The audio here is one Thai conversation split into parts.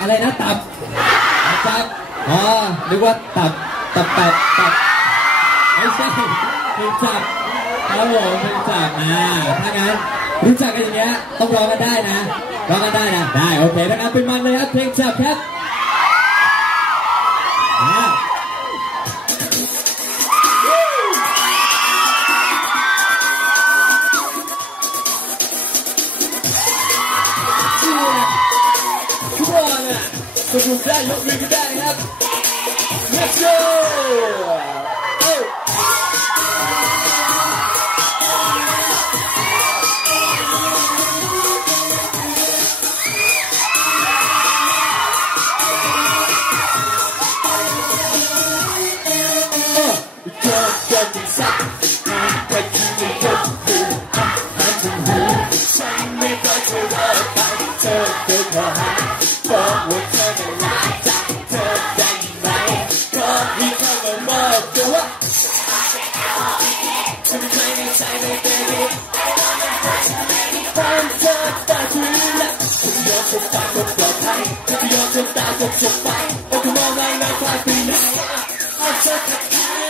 อะไรนะตับตับอ๋อนึกว่าตับตับตับตับไม่ใช่เพลงจับครับผมเพลงจับอ่าถ้างั้นรู้จักกันอย่างเงี้ยต้องร้องกันได้นะร้องกันได้นะได้โอเคถ้างั้นเป็นมันเลยครับเพลงจับครับ Så god kväll och mycket bärighet! Let's go!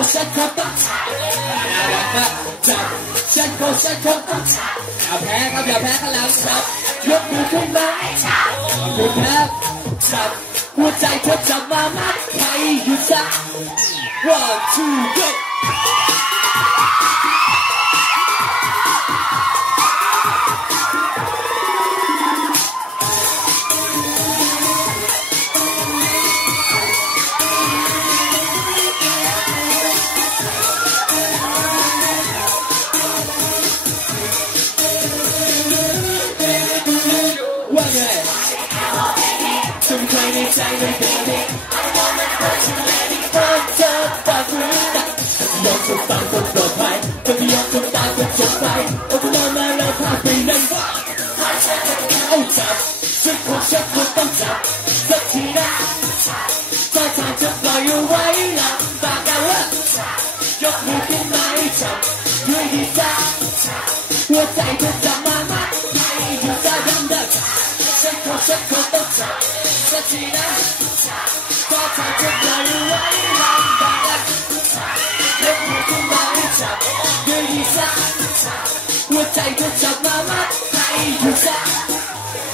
go, shake up the top. จับชักโกชักโกอย่าแพ้ครับอย่าแพ้กันแล้วครับยกมือขึ้นมาอย่าแพ้จับหัวใจเธอจับมามัดใครหยุดซะ one two go.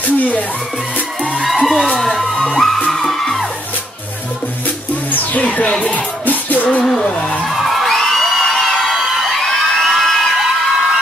Yeah. Come on. Hey, baby. Let's go.